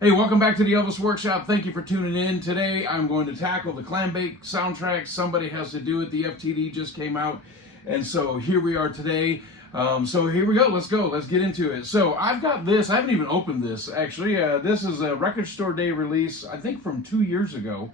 Hey, welcome back to the Elvis Workshop. Thank you for tuning in. Today I'm going to tackle the Clambake soundtrack. Somebody has to do it. The FTD just came out, and so here we are today. So here we go. Let's go. Let's get into it. So I've got this. I haven't even opened this, actually. This is a Record Store Day release, I think from 2 years ago.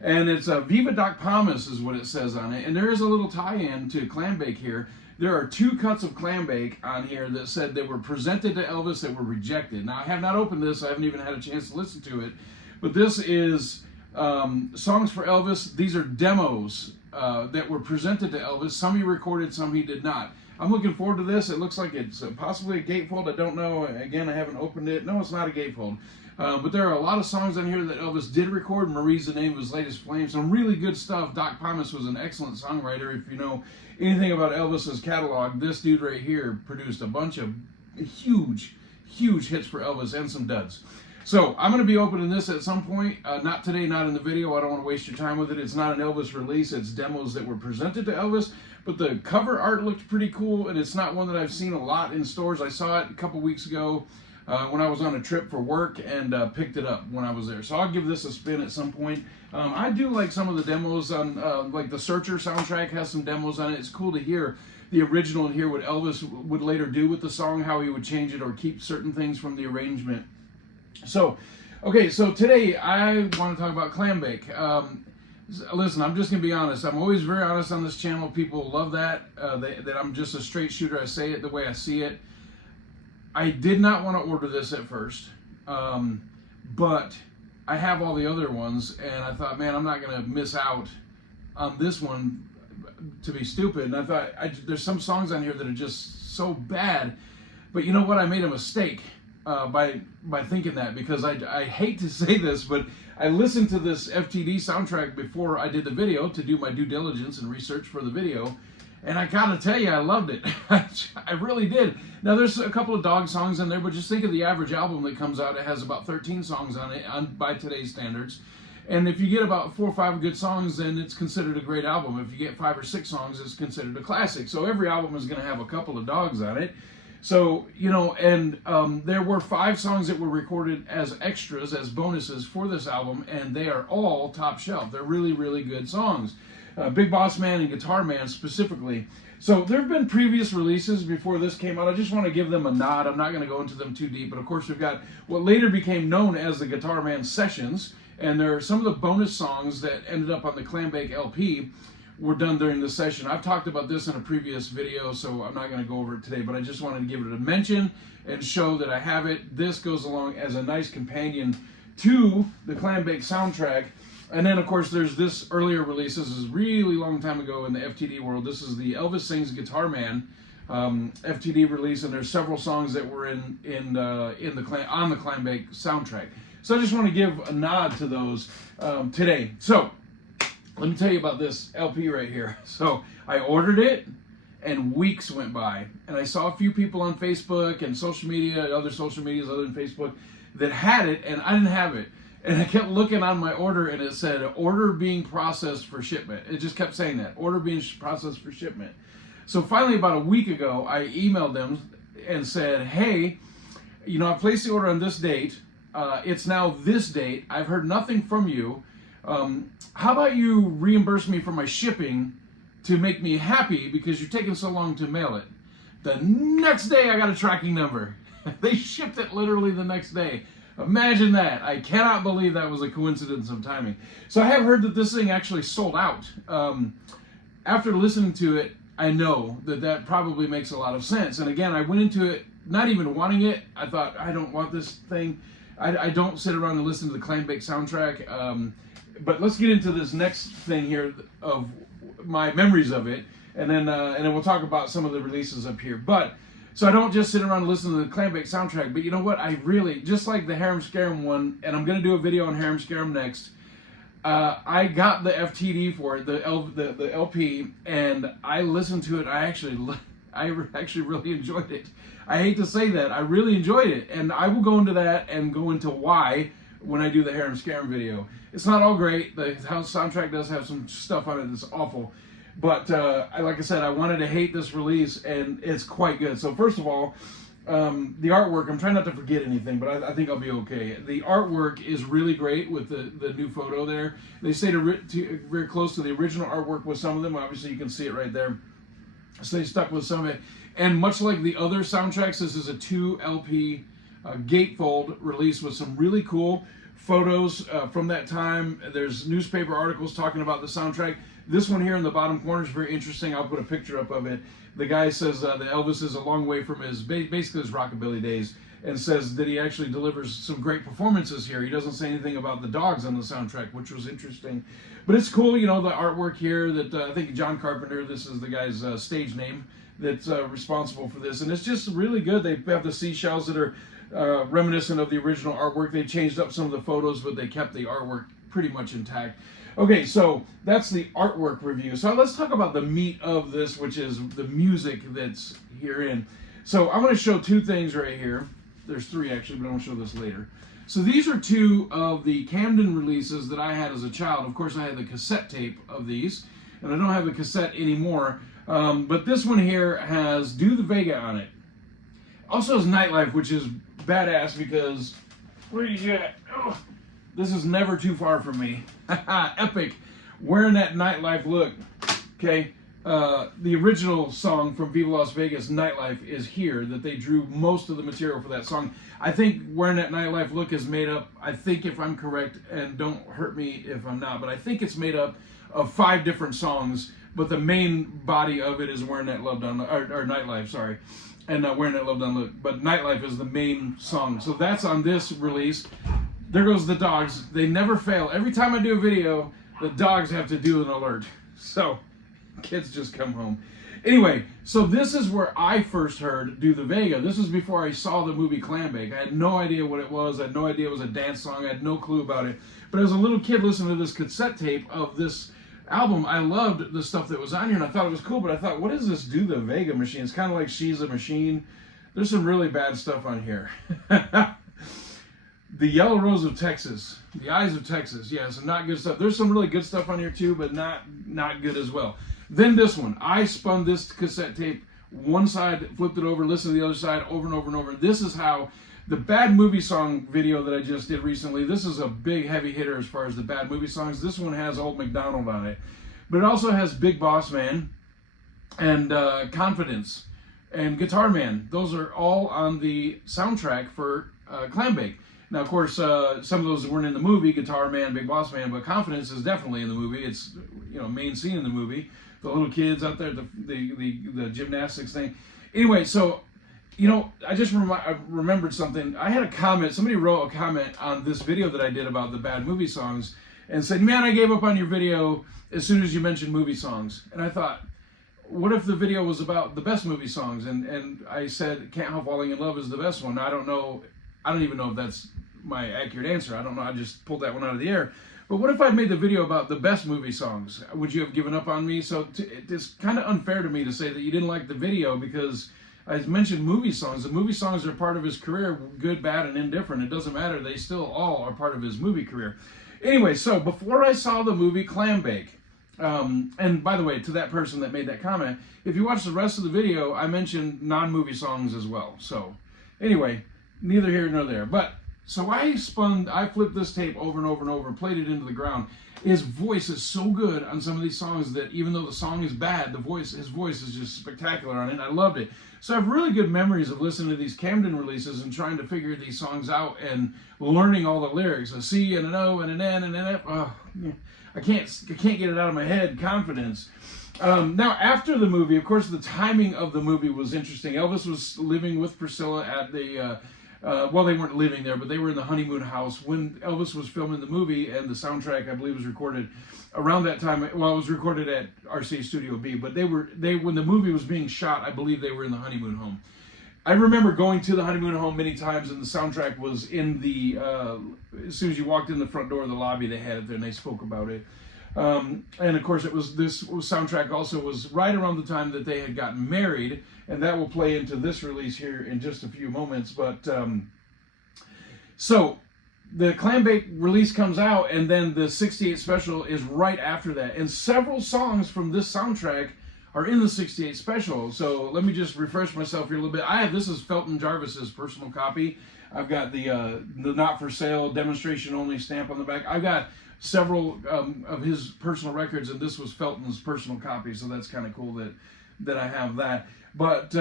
And it's Viva Doc Palmas is what it says on it. And there is a little tie-in to Clambake here. There are 2 cuts of Clambake on here that said they were presented to Elvis that were rejected. Now, I have not opened this. I haven't even had a chance to listen to it. But this is songs for Elvis. These are demos that were presented to Elvis. Some he recorded, some he did not. I'm looking forward to this. It looks like it's possibly a gatefold. I don't know. Again, I haven't opened it. No, it's not a gatefold. But there are a lot of songs on here that Elvis did record. Marie's the name of his latest flame. Some really good stuff. Doc Palmas was an excellent songwriter. If you know anything about Elvis's catalog, this dude right here produced a bunch of huge hits for Elvis and some duds. So I'm going to be opening this at some point. Not today, not in the video. I don't want to waste your time with it. It's not an Elvis release. It's demos that were presented to Elvis. But the cover art looked pretty cool, and it's not one that I've seen a lot in stores. I saw it a couple weeks ago when I was on a trip for work and picked it up when I was there. So I'll give this a spin at some point. I do like some of the demos on, like the Searcher soundtrack has some demos on it. It's cool to hear the original and hear what Elvis would later do with the song, how he would change it or keep certain things from the arrangement. So, okay, so today I want to talk about Clambake. Listen, I'm just going to be honest. I'm always very honest on this channel. People love that, that I'm just a straight shooter. I say it the way I see it. I did not want to order this at first, but I have all the other ones, and I thought, man, I'm not going to miss out on this one to be stupid. And I thought, there's some songs on here that are just so bad, but you know what? I made a mistake by thinking that, because I hate to say this, but I listened to this FTD soundtrack before I did the video to do my due diligence and research for the video, and I gotta tell you, I loved it. I really did. Now, there's a couple of dog songs in there, but just think of the average album that comes out. It has about 13 songs on it by today's standards. And if you get about 4 or 5 good songs, then it's considered a great album. If you get 5 or 6 songs, it's considered a classic. So every album is going to have a couple of dogs on it. So, you know, and there were 5 songs that were recorded as extras, as bonuses for this album, and they are all top shelf. They're really, really good songs. Big Boss Man and Guitar Man specifically. So there have been previous releases before this came out. I just want to give them a nod. I'm not going to go into them too deep, but of course we've got what later became known as the Guitar Man Sessions, and there are some of the bonus songs that ended up on the Clambake LP were done during the session. I've talked about this in a previous video, so I'm not going to go over it today, but I just wanted to give it a mention and show that I have it. This goes along as a nice companion to the Clambake soundtrack. And then, of course, there's this earlier release. This is a really long time ago in the FTD world. This is the Elvis Sings Guitar Man FTD release, and there's several songs that were on the Clambake soundtrack. So I just want to give a nod to those today. So let me tell you about this LP right here. So I ordered it, and weeks went by, and I saw a few people on Facebook and social media, other social medias other than Facebook, that had it, and I didn't have it. And I kept looking on my order, and it said, order being processed for shipment. It just kept saying that, order being processed for shipment. So finally, about a week ago, I emailed them and said, hey, you know, I placed the order on this date. It's now this date. I've heard nothing from you. How about you reimburse me for my shipping to make me happy, because you're taking so long to mail it? The next day, I got a tracking number. They shipped it literally the next day. Imagine that. I cannot believe that was a coincidence of timing. So I have heard that this thing actually sold out. After listening to it, I know that that probably makes a lot of sense. And again, I went into it not even wanting it. I thought, I don't want this thing. I don't sit around and listen to the Clambake soundtrack. But let's get into this next thing here of my memories of it. And then we'll talk about some of the releases up here. But so I don't just sit around and listen to the Clambake soundtrack, but you know what? I really, just like the Harem Scarum one, and I'm going to do a video on Harem Scarum next, I got the FTD for it, the LP, and I listened to it. I actually really enjoyed it. I hate to say that. I really enjoyed it, and I will go into that and go into why when I do the Harem Scarum video. It's not all great. The soundtrack does have some stuff on it that's awful. But like I said, I wanted to hate this release, and it's quite good. So first of all, the artwork, I'm trying not to forget anything, but I think I'll be okay. The artwork is really great with the new photo there. They stayed very close to the original artwork with some of them. Obviously, you can see it right there. So they stuck with some of it. And much like the other soundtracks, this is a 2 LP gatefold release with some really cool photos from that time. There's newspaper articles talking about the soundtrack. This one here in the bottom corner is very interesting. I'll put a picture up of it. The guy says that Elvis is a long way from his basically his rockabilly days, and says that he actually delivers some great performances here. He doesn't say anything about the dogs on the soundtrack, which was interesting. But it's cool, you know, the artwork here that I think John Carpenter, this is the guy's stage name, that's responsible for this. And it's just really good. They have the seashells that are reminiscent of the original artwork. They changed up some of the photos, but they kept the artwork pretty much intact. Okay, so that's the artwork review. So let's talk about the meat of this, which is the music that's herein. So I'm going to show 2 things right here. There's 3 actually, but I'm going to show this later. So these are 2 of the Camden releases that I had as a child. Of course, I had the cassette tape of these, and I don't have the cassette anymore. But this one here has Do the Vega on it. Also has Nightlife, which is badass because, where are you at? Oh, this is never too far from me. Epic. Wearing that Nightlife look. Okay. The original song from Viva Las Vegas, Nightlife, is here, that they drew most of the material for that song. I think Wearing That Nightlife Look is made up, I think if I'm correct, and don't hurt me if I'm not, but I think it's made up of 5 different songs, but the main body of it is Wearing That Love Down, or Nightlife, sorry, and Wearing That Love Down Look, but Nightlife is the main song. So that's on this release. There goes the dogs. They never fail. Every time I do a video, the dogs have to do an alert. So kids just come home. Anyway, so this is where I first heard Do the Vega. This was before I saw the movie Clambake. I had no idea what it was. I had no idea it was a dance song. I had no clue about it. But as a little kid listening to this cassette tape of this album, I loved the stuff that was on here, and I thought it was cool, but I thought, what is this Do the Vega machine? It's kind of like She's a Machine. There's some really bad stuff on here. The Yellow Rose of Texas, The Eyes of Texas, yeah, some not good stuff. There's some really good stuff on here too, but not good as well. Then this one, I spun this cassette tape one side, flipped it over, listened to the other side over and over and over. This is how the Bad Movie Song video that I just did recently, this is a big heavy hitter as far as the Bad Movie Songs. This one has Old MacDonald on it, but it also has Big Boss Man and Confidence and Guitar Man. Those are all on the soundtrack for Clambake. Now, of course, some of those weren't in the movie, Guitar Man, Big Boss Man, but Confidence is definitely in the movie. It's, you know, main scene in the movie. The little kids out there, the gymnastics thing. Anyway, so, you know, I just I remembered something. I had a comment. Somebody wrote a comment on this video that I did about the Bad Movie Songs and said, man, I gave up on your video as soon as you mentioned movie songs. And I thought, what if the video was about the best movie songs? And I said, Can't Help Falling in Love is the best one. I don't know. I don't even know if that's my accurate answer. I don't know. I just pulled that one out of the air. But what if I made the video about the best movie songs? Would you have given up on me? So it's kind of unfair to me to say that you didn't like the video because I mentioned movie songs. The movie songs are part of his career, good, bad, and indifferent. It doesn't matter. They still all are part of his movie career. Anyway, so before I saw the movie Clambake, and by the way, to that person that made that comment, if you watch the rest of the video, I mentioned non-movie songs as well. So anyway, neither here nor there. But so I flipped this tape over and over and over, played it into the ground. His voice is so good on some of these songs that even though the song is bad, his voice is just spectacular on it. I loved it. So I have really good memories of listening to these Camden releases and trying to figure these songs out and learning all the lyrics. A C and an O and an N and an F. Oh, I can't get it out of my head. Confidence. Now, after the movie, of course, the timing of the movie was interesting. Elvis was living with Priscilla at the, well, they weren't living there, but they were in the honeymoon house when Elvis was filming the movie, and the soundtrack, I believe, was recorded around that time. Well, it was recorded at RCA Studio B, but when the movie was being shot, I believe they were in the honeymoon home. I remember going to the honeymoon home many times, and the soundtrack was in the, as soon as you walked in the front door of the lobby, they had it there, and they spoke about it. And of course, this soundtrack also was right around the time that they had gotten married, and that will play into this release here in just a few moments. But so the Clambake release comes out, and then the '68 special is right after that, and several songs from this soundtrack are in the 68 special. So let me just refresh myself here a little bit. This is Felton Jarvis's personal copy. I've got the not for sale, demonstration only stamp on the back. I've got several of his personal records, and this was Felton's personal copy, so that's kind of cool that I have that. But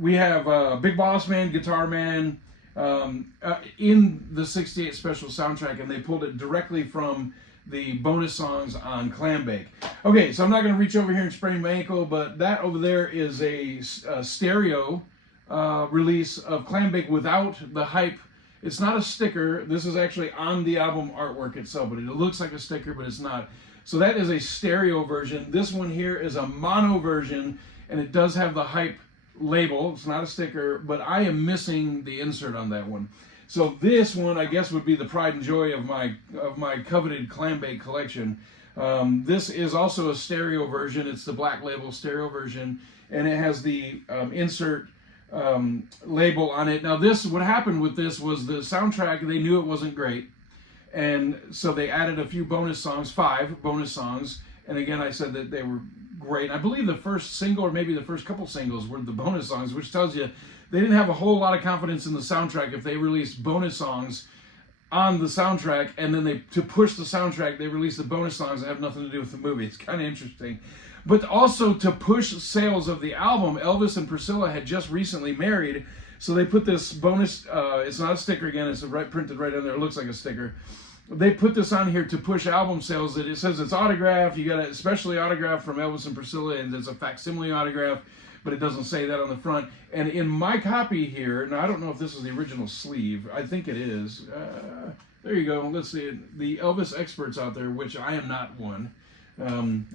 we have Big Boss Man, Guitar Man in the 68 special soundtrack, and they pulled it directly from the bonus songs on Clambake. Okay, so I'm not going to reach over here and sprain my ankle, but that over there is a stereo release of Clambake without the hype. It's not a sticker. This is actually on the album artwork itself, but it looks like a sticker, but it's not. So that is a stereo version. This one here is a mono version, and it does have the hype label. It's not a sticker, but I am missing the insert on that one. So this one, I guess, would be the pride and joy of my coveted Clambake collection. This is also a stereo version. It's the black label stereo version, and it has the insert label on it. Now, what happened with this was the soundtrack, they knew it wasn't great, and so they added a few bonus songs, 5 bonus songs, and again, I said that they were great. I believe the first single, or maybe the first couple singles, were the bonus songs, which tells you they didn't have a whole lot of confidence in the soundtrack if they released bonus songs on the soundtrack, and then to push the soundtrack, they released the bonus songs that have nothing to do with the movie. It's kind of interesting. But also to push sales of the album, Elvis and Priscilla had just recently married, so they put this bonus, it's not a sticker again, it's printed right on there, it looks like a sticker. They put this on here to push album sales. It says it's autographed, you got a specially autographed from Elvis and Priscilla, and it's a facsimile autograph, but it doesn't say that on the front. And in my copy here, now I don't know if this is the original sleeve, I think it is. There you go, let's see, the Elvis experts out there, which I am not one.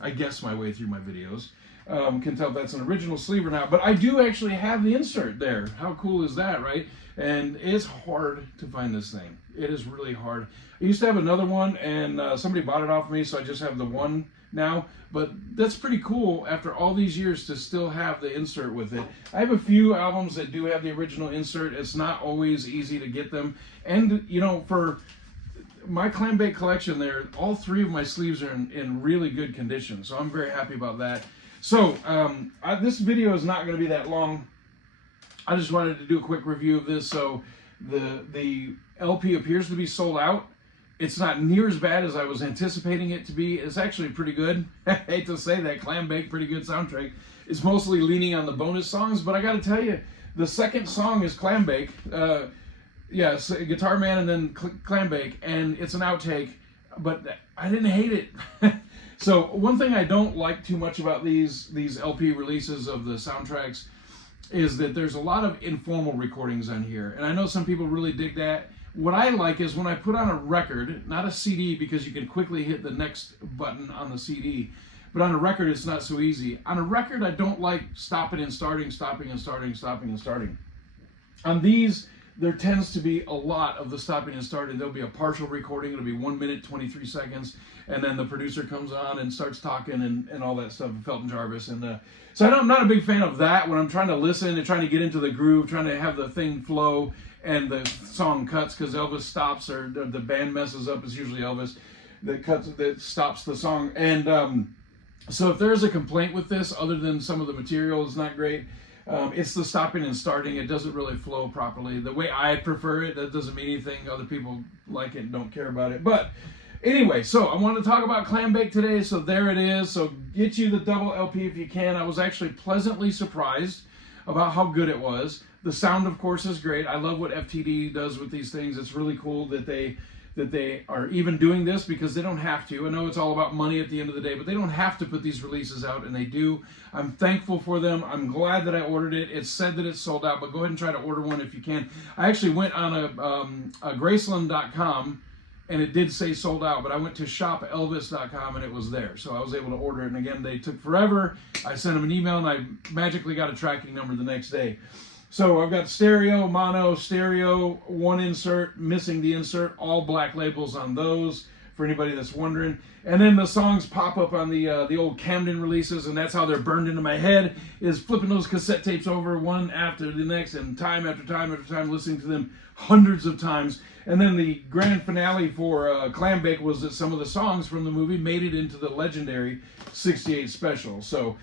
I guess my way through my videos. Can tell if that's an original sleeve or not, but I do actually have the insert there. How cool is that, right? And it's hard to find this thing. It is really hard. I used to have another one, and somebody bought it off me, so I just have the one now. But that's pretty cool after all these years to still have the insert with it. I have a few albums that do have the original insert. It's not always easy to get them. And, you know, for my Clambake collection there, all 3 of my sleeves are in really good condition, so I'm very happy about that. So, this video is not going to be that long. I just wanted to do a quick review of this. So, the LP appears to be sold out. It's not near as bad as I was anticipating it to be. It's actually pretty good. I hate to say that, Clambake, pretty good soundtrack. It's mostly leaning on the bonus songs, but I got to tell you, the second song is Clambake. Yes, Guitar Man and then Clambake, and it's an outtake, but I didn't hate it. So one thing I don't like too much about these LP releases of the soundtracks is that there's a lot of informal recordings on here, and I know some people really dig that. What I like is when I put on a record, not a CD because you can quickly hit the next button on the CD, but on a record it's not so easy. On a record I don't like stopping and starting, stopping and starting, stopping and starting. On these, there tends to be a lot of the stopping and starting. There'll be a partial recording, it'll be 1 minute, 23 seconds, and then the producer comes on and starts talking and all that stuff, Felton Jarvis. And so I'm not a big fan of that when I'm trying to listen and trying to get into the groove, trying to have the thing flow, and the song cuts because Elvis stops or the band messes up. It's usually Elvis that stops the song. And so if there's a complaint with this, other than some of the material is not great, it's the stopping and starting. It doesn't really flow properly. The way I prefer it, that doesn't mean anything. Other people like it and don't care about it. But anyway, so I wanted to talk about Clambake today. So there it is. So get you the double LP if you can. I was actually pleasantly surprised about how good it was. The sound, of course, is great. I love what FTD does with these things. It's really cool that they are even doing this because they don't have to. I know it's all about money at the end of the day, but they don't have to put these releases out, and they do. I'm thankful for them. I'm glad that I ordered it. It's said that it's sold out, but go ahead and try to order one if you can. I actually went on a Graceland.com, and it did say sold out, but I went to shopelvis.com, and it was there. So I was able to order it, and again, they took forever. I sent them an email, and I magically got a tracking number the next day. So I've got stereo, mono, stereo, one insert, missing the insert, all black labels on those. for anybody that's wondering. And then the songs pop up on the old Camden releases, and that's how they're burned into my head, is flipping those cassette tapes over one after the next, and time after time after time, listening to them hundreds of times. And then the grand finale for Clambake was that some of the songs from the movie made it into the legendary 68 special. So,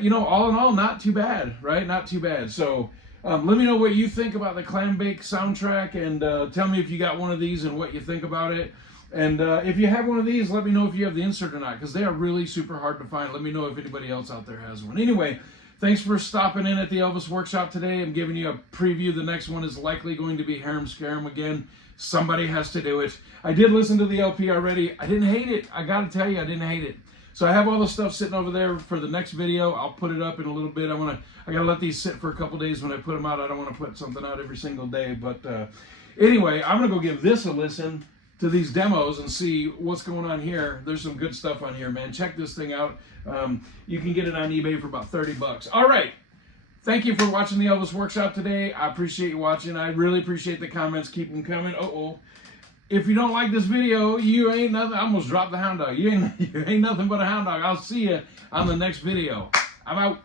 you know, all in all, not too bad, right? Not too bad. So, let me know what you think about the Clambake soundtrack, and tell me if you got one of these and what you think about it. And if you have one of these, let me know if you have the insert or not, because they are really super hard to find. Let me know if anybody else out there has one. Anyway, thanks for stopping in at the Elvis Workshop today. I'm giving you a preview. The next one is likely going to be Harem Scarum again. Somebody has to do it. I did listen to the LP already. I didn't hate it. I got to tell you, I didn't hate it. So I have all the stuff sitting over there for the next video. I'll put it up in a little bit. I got to let these sit for a couple days when I put them out. I don't want to put something out every single day. But anyway, I'm going to go give this a listen to these demos and see what's going on here. There's some good stuff on here, man. Check this thing out. You can get it on eBay for about 30 bucks. All right. Thank you for watching the Elvis Workshop today. I appreciate you watching. I really appreciate the comments. Keep them coming. If you don't like this video, you ain't nothing. I almost dropped the hound dog. You ain't nothing but a hound dog. I'll see you on the next video. I'm out.